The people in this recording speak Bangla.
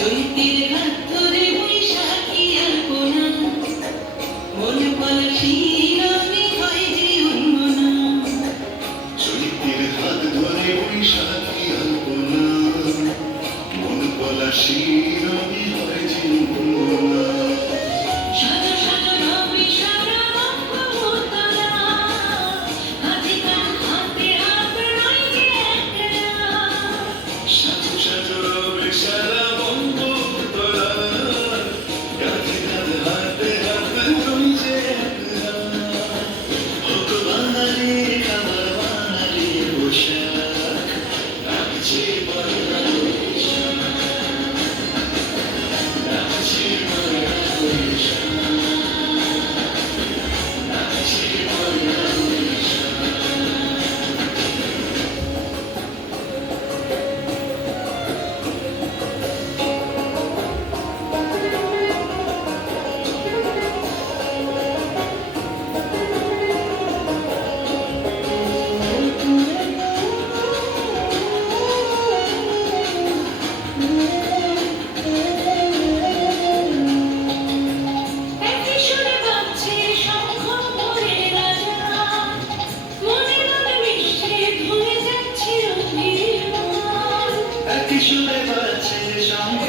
চৈত্রের হাত ধরে বৈশাখী আলপনা, মন পলাশি রঙে হয় যে অন্যনা। চৈত্রের হাত ধরে বৈশাখী আলপনা, মন পলাশি রঙে হয় যে অন্যনা। সাজো সাজো রবি সারা বঙ্গমাতা, হাতে কাঁধ হাতে হাত নয় যে একলা। সাজো সাজো রবে সারা বঙ্গমাতা, কাঁধে কাঁধ হাতে হাত নয় যে একলা। হোক বাঙালির খাবার বাঙালির পোশাক, লাগছে পয়লা বৈশাখ, লাগছে পয়লা বৈশাখ, লাগছে পয়লা বৈশাখ। একই সুরে বাজছে শঙ্খ মোরের রাজা, মনে মনে মিশে ভুলে যাচ্ছে অভিমান। একই সুরে বাজছে শঙ্খ